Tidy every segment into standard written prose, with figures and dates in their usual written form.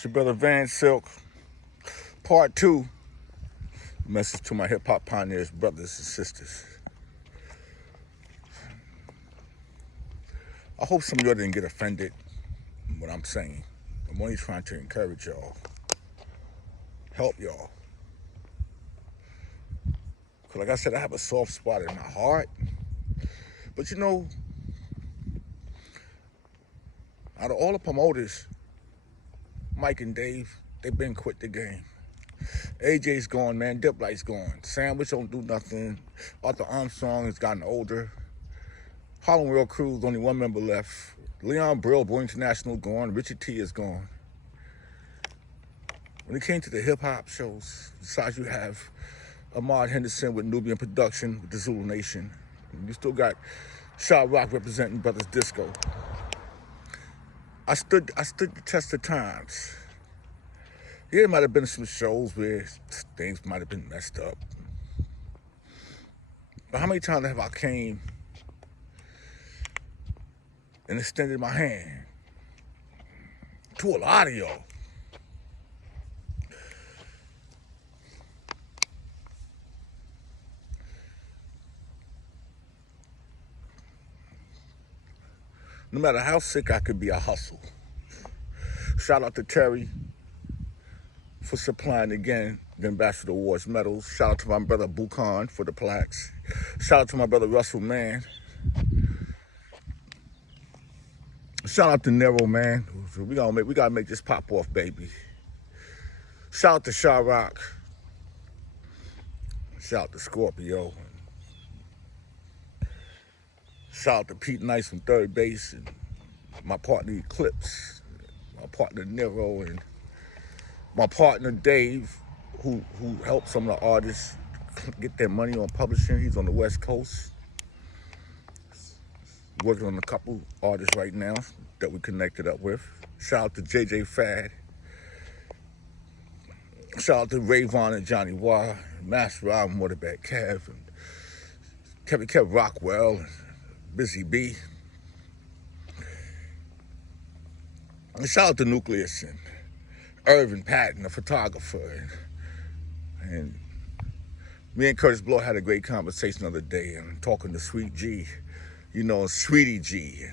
It's your brother VANSILK, part 2. Message to my hip-hop pioneers, brothers and sisters. I hope some of y'all didn't get offended with what I'm saying. I'm only trying to encourage y'all, help y'all. Because like I said, I have a soft spot in my heart. But you know, out of all the promoters, Mike and Dave, they've been quit the game. AJ's gone, man. Diplight's gone. Sandwich don't do nothing. Arthur Armstrong has gotten older. Harlem World Crew's only one member left. Leon Brill, Boy International, gone. Richard T is gone. When it came to the hip-hop shows, besides you have Ahmad Henderson with Nubian Production with the Zulu Nation. You still got Shaw Rock representing Brothers Disco. I stood the test of times. Yeah, there might have been some shows where things might have been messed up. But how many times have I came and extended my hand to a lot of y'all? No matter how sick I could be, I hustle. Shout out to Terry for supplying again the Ambassador Awards medals. Shout out to my brother Buchan for the plaques. Shout out to my brother Russell, man. Shout out to Nero, man. We gotta make this pop off, baby. Shout out to Shaw Rock. Shout out to Scorpio. Shout out to Pete Nice from third base and my partner Eclipse, my partner Nero, and my partner Dave, who helped some of the artists get their money on publishing. He's on the West Coast. Working on a couple artists right now that we connected up with. Shout out to JJ Fad. Shout out to Rayvon and Johnny Wah, Master Rob, Motorbag Kev, and Kev Rockwell, and Busy B. And shout out to Nucleus and Irvin Patton, a photographer. And me and Curtis Blow had a great conversation the other day, and talking to Sweet G, you know, Sweetie G.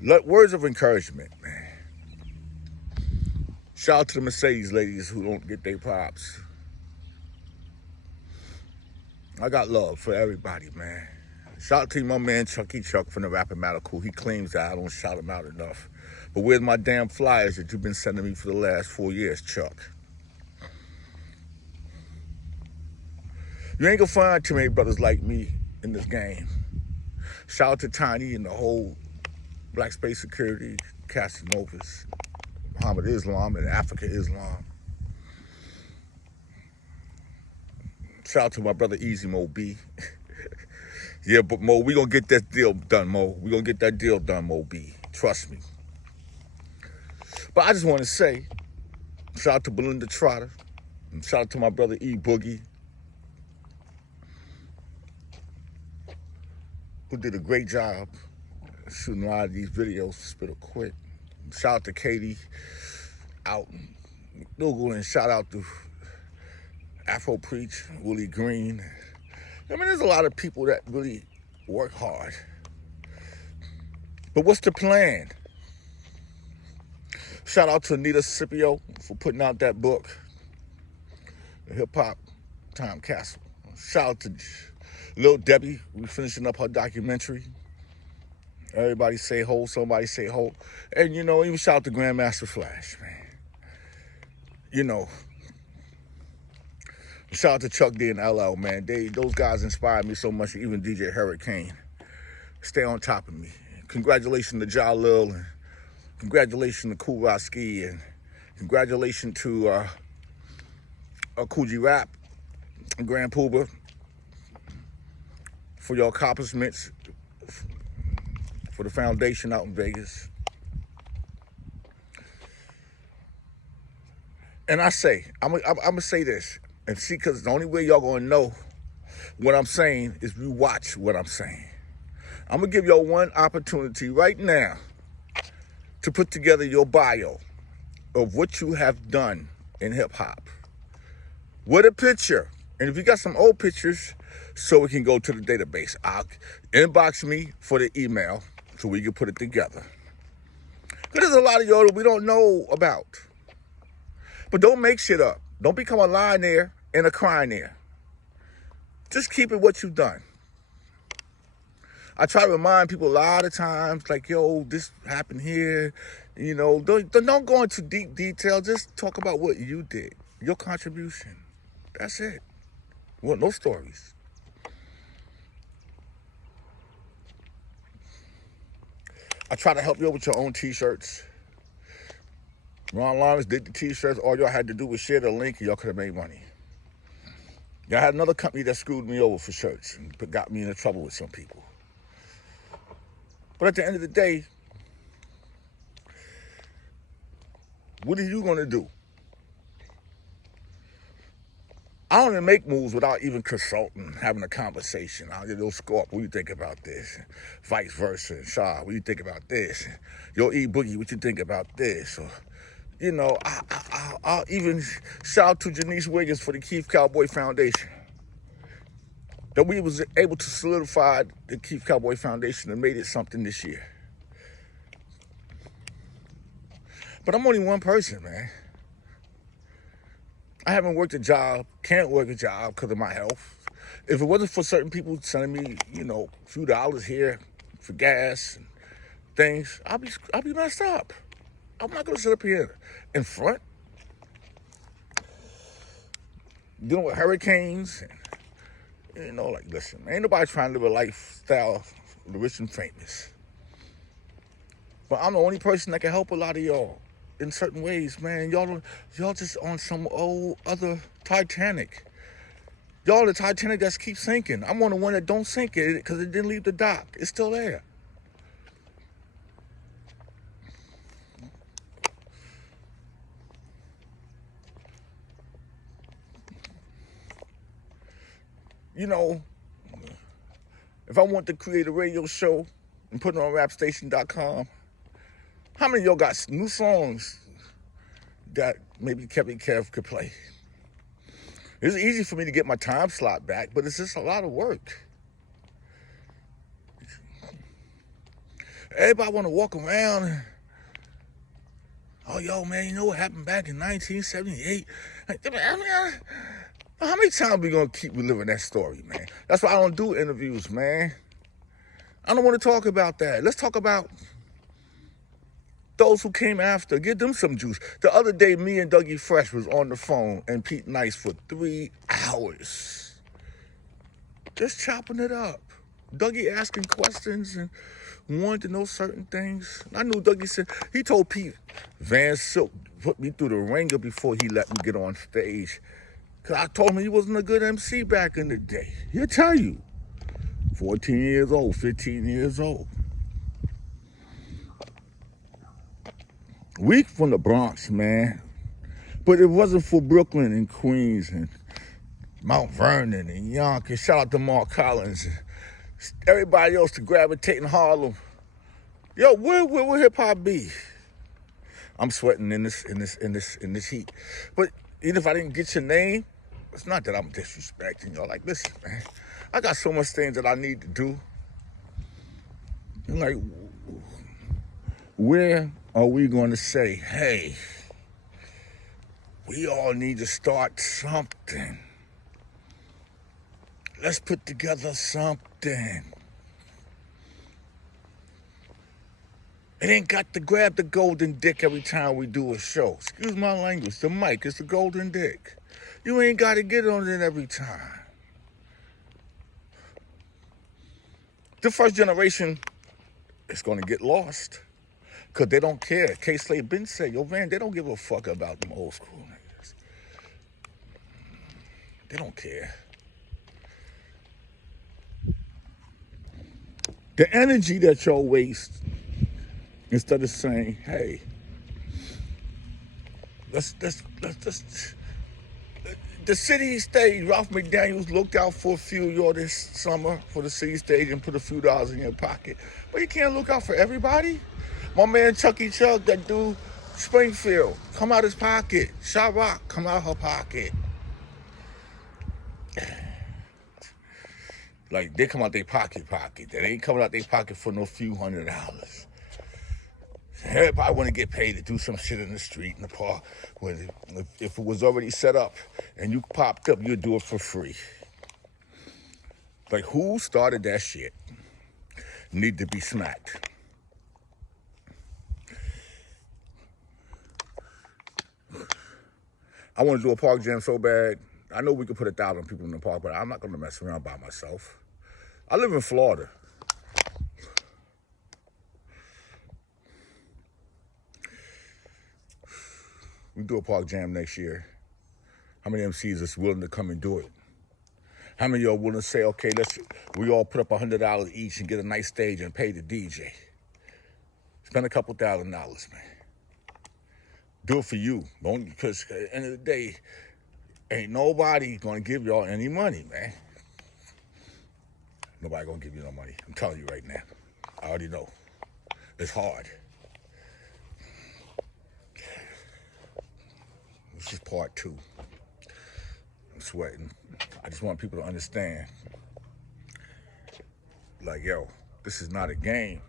Words of encouragement, man. Shout out to the Mercedes ladies who don't get their props. I got love for everybody, man. Shout out to my man Chucky Chuck from the Rappamatical. He claims that I don't shout him out enough. But where's my damn flyers that you've been sending me for the last 4 years, Chuck? You ain't gonna find too many brothers like me in this game. Shout out to Tiny and the whole Black Space Security, Casinovas, Muhammad Islam, and Africa Islam. Shout out to my brother Easy Mo B. Yeah, but Mo, we gonna get that deal done, Mo. We gonna get that deal done, Mo B. Trust me. But I just want to say, shout out to Belinda Trotter, and shout out to my brother E Boogie, who did a great job shooting a lot of these videos for Spittle Quick. Shout out to Katie out in Google, and shout out to Afro Preach, Willie Green. I mean, there's a lot of people that really work hard. But what's the plan? Shout out to Anita Scipio for putting out that book, The Hip Hop Time Capsule. Shout out to Lil Debbie, we're finishing up her documentary. Everybody say ho, somebody say ho. And you know, even shout out to Grandmaster Flash, man. You know, shout out to Chuck D and LL, man. Those guys inspired me so much, even DJ Hurricane. Stay on top of me. Congratulations to Ja Lil, and congratulations to Kool Roski, and congratulations to Cool G Rap and Grand Pooba for your accomplishments for the foundation out in Vegas. And I say, I'm gonna say this, and see, because the only way y'all gonna know what I'm saying is you watch what I'm saying. I'm gonna give y'all one opportunity right now to put together your bio. of what you have done in hip hop with a picture. And if you got some old pictures, so we can go to the database, inbox me for the email so we can put it together. Because there's a lot of y'all that we don't know about. But don't make shit up. Don't become a lying there and a crying there. Just keep it what you've done. I try to remind people a lot of times, like, yo, this happened here. You know, don't go into deep detail. Just talk about what you did, your contribution. That's it. Well, no stories. I try to help you out with your own t-shirts. Ron Lawrence did the t-shirts. All y'all had to do was share the link and y'all could have made money. Y'all had another company that screwed me over for shirts and got me into trouble with some people. But at the end of the day, what are you going to do? I don't even make moves without even consulting, having a conversation. I'll get a little Scorp, what do you think about this? Vice versa. Shaw, what do you think about this? Yo, E Boogie, what you think about this? Or, you know, I'll even shout out to Janice Wiggins for the Keith Cowboy Foundation. That we was able to solidify the Keith Cowboy Foundation and made it something this year. But I'm only one person, man. I haven't worked a job, can't work a job because of my health. If it wasn't for certain people sending me, you know, a few dollars here for gas and things, I'll be messed up. I'm not gonna sit up here in front, dealing with hurricanes. And, you know, like, listen, ain't nobody trying to live a lifestyle of the rich and famous. But I'm the only person that can help a lot of y'all in certain ways, man. Y'all just on some old other Titanic. Y'all the Titanic that keeps sinking. I'm on the one that don't sink it because it didn't leave the dock. It's still there. You know, if I want to create a radio show and put it on rapstation.com, how many of y'all got new songs that maybe Kevin Kev could play? It's easy for me to get my time slot back, but it's just a lot of work. Everybody want to walk around and, oh, yo, man, you know what happened back in 1978? How many times we gonna keep reliving that story, man? That's why I don't do interviews, man. I don't want to talk about that. Let's talk about those who came after. Give them some juice. The other day, me and Dougie Fresh was on the phone and Pete Nice for 3 hours. Just chopping it up. Dougie asking questions and wanted to know certain things. I knew Dougie said, he told Pete, VANSILK put me through the ringer before he let me get on stage. Because I told him he wasn't a good MC back in the day. He'll tell you. 14 years old, 15 years old. We from the Bronx, man. But it wasn't for Brooklyn and Queens and Mount Vernon and Yonkers. Shout out to Mark Collins and everybody else to gravitate in Harlem. Yo, where hip hop be? I'm sweating in this heat. But even if I didn't get your name, it's not that I'm disrespecting y'all. Like, listen, man, I got so much things that I need to do. I'm like, where are we going to say, hey, we all need to start something. Let's put together something. It ain't got to grab the golden dick every time we do a show. Excuse my language, the mic is the golden dick. You ain't got to get on it every time. The first generation is going to get lost because they don't care. K-Slade been said, yo, Van, they don't give a fuck about them old school niggas. They don't care. The energy that y'all waste, instead of saying, hey, let's the city stage, Ralph McDaniels looked out for a few of y'all this summer for the city stage and put a few dollars in your pocket. But you can't look out for everybody. My man Chucky Chuck, that dude Springfield, come out his pocket. Chirac, come out her pocket. Like, they come out their pocket. They ain't coming out their pocket for no few $100s. Everybody want to get paid to do some shit in the street, in the park. If it was already set up and you popped up, you'd do it for free. Like, who started that shit? Need to be smacked. I want to do a park jam so bad. I know we could put 1,000 people in the park, but I'm not going to mess around by myself. I live in Florida. We do a park jam next year. How many MCs is willing to come and do it? How many of y'all willing to say, okay, we all put up $100 each and get a nice stage and pay the DJ? Spend a couple $1,000, man. Do it for you, because at the end of the day, ain't nobody gonna give y'all any money, man. Nobody gonna give you no money. I'm telling you right now. I already know. It's hard. This is part 2. I'm sweating. I just want people to understand. Like, yo, this is not a game.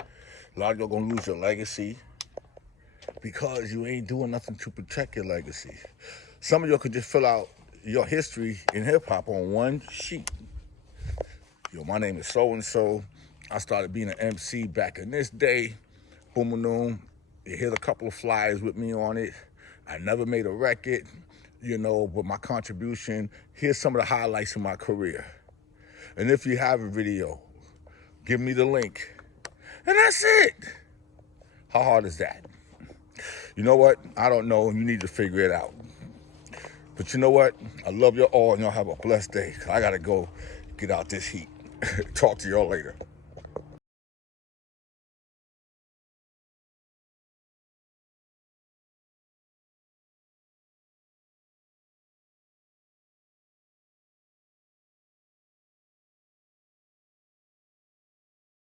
A lot of y'all gonna lose your legacy because you ain't doing nothing to protect your legacy. Some of y'all could just fill out your history in hip-hop on one sheet. Yo, my name is so-and-so. I started being an MC back in this day. Boom, boom. You hit a couple of flyers with me on it. I never made a record, but my contribution, here's some of the highlights of my career. And if you have a video, give me the link. And that's it. How hard is that? You know what? I don't know. You need to figure it out. But you know what? I love you all, and y'all have a blessed day. I got to go get out this heat. Talk to y'all later.